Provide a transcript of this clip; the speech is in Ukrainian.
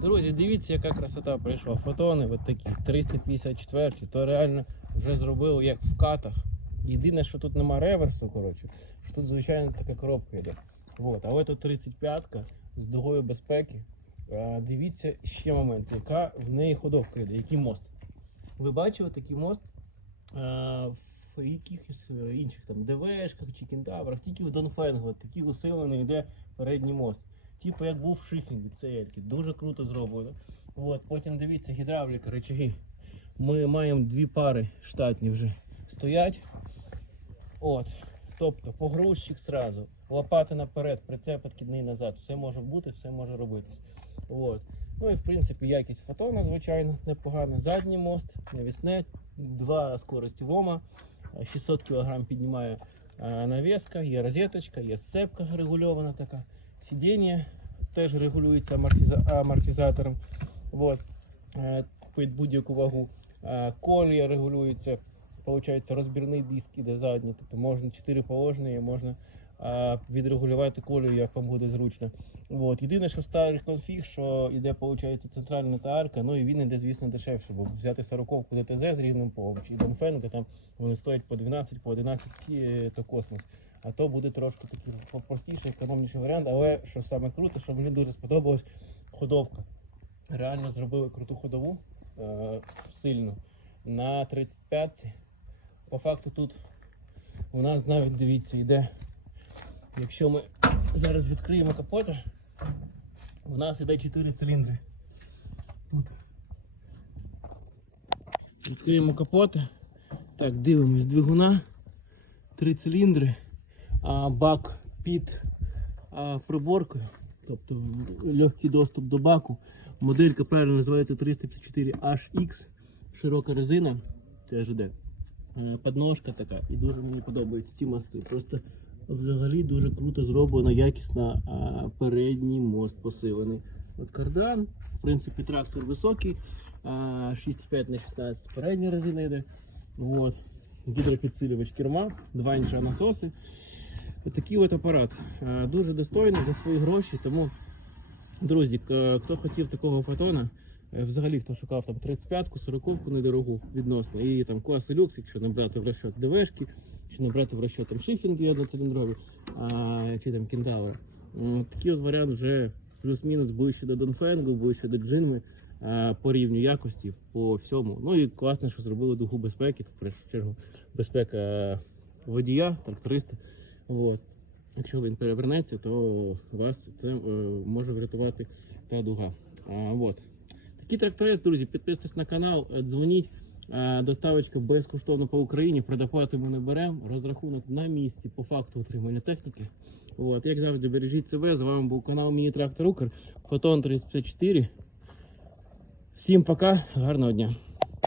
Друзі, дивіться, яка красота прийшла. Фотони от такі 354, то реально вже зробили як в катах. Єдине, що тут нема реверсу, коротше, що тут звичайно така коробка йде. От. Але тут 35-ка з дугою безпеки. А, дивіться ще момент, яка в неї ходовка йде, який мост. Ви бачили такий мост а, в якихось е, інших там ДВшках чи кентаврах, тільки в Донфенгу, такий усилений йде передній мост. Типу як був шифінг від цієї, дуже круто зроблено. От, потім дивіться, гідравліка, речаги. Ми маємо дві пари штатні вже стоять. От. Тобто погрузчик сразу, лопати наперед, прицеп підкидний назад. Все може бути, все може робитись. От. Ну і в принципі якість фотона, звичайно, непогана. Задній мост, навісне, два скорості ВОМа, 600 кг піднімає а, навіска, є розеточка, є сцепка регульована така. Сидіння теж регулюється амортиза- амортизатором. От. Е, будь-яку вагу. Е, Колія регулюється. Получається розбірний диск іде задній. Тобто можна 4 положення, можна відрегулювати колію, як вам буде зручно. От. Єдине, що старий конфіг, що іде, виходить, центральна тарка, ну і він іде, звісно, дешевше, бо взяти 40-ку ДТЗ з рівним полом чи Донфенга, там вони стоять по 12, по 11, е, то космос. А то буде трошки такий простіший, економніший варіант. Але що саме круто, що мені дуже сподобалась ходовка. Реально зробили круту ходову е, сильну на 35-ці. По факту тут у нас навіть дивіться йде. Якщо ми зараз відкриємо капота, у нас іде 4 циліндри. Тут. Відкриємо капота. Так, дивимось двигуна. Три циліндри, а бак під а, приборкою, тобто легкий доступ до баку. Моделька правильно називається 354HX, широка резина, теж. Е, Подножка така, і дуже мені подобаються ці мости. Просто взагалі дуже круто зроблено, якісно а, передній мост посилений. От кардан, в принципі, трактор високий, 6,5 на 16 передня резина йде. От. Гідропідсилювач керма, два інші насоси. Отакий от апарат. Е, Дуже достойний за свої гроші. Тому, друзі, хто хотів такого фотона, е, взагалі хто шукав там 35-ку, 40-ку недорогу відносно, і там класи люкс, якщо не брати в розчет ДВшки, чи не брати в розчет там шифінги одноциліндрові, чи там кентаври. Такий от варіант вже плюс-мінус ближче до Донфенгу, ближче до Джинми по рівню якості, по всьому. Ну і класно, що зробили дугу безпеки, в першу чергу безпека водія, тракториста. От. Якщо він перевернеться, то вас це е, може врятувати та дуга. А, от. Такий тракторець, друзі, підписуйтесь на канал, е, дзвоніть. Доставочка безкоштовно по Україні, предоплати ми не беремо. Розрахунок на місці по факту отримання техніки. От, як завжди, бережіть себе. З вами був канал Міні Трактор Укр, Фотон 354. Всім пока, гарного дня.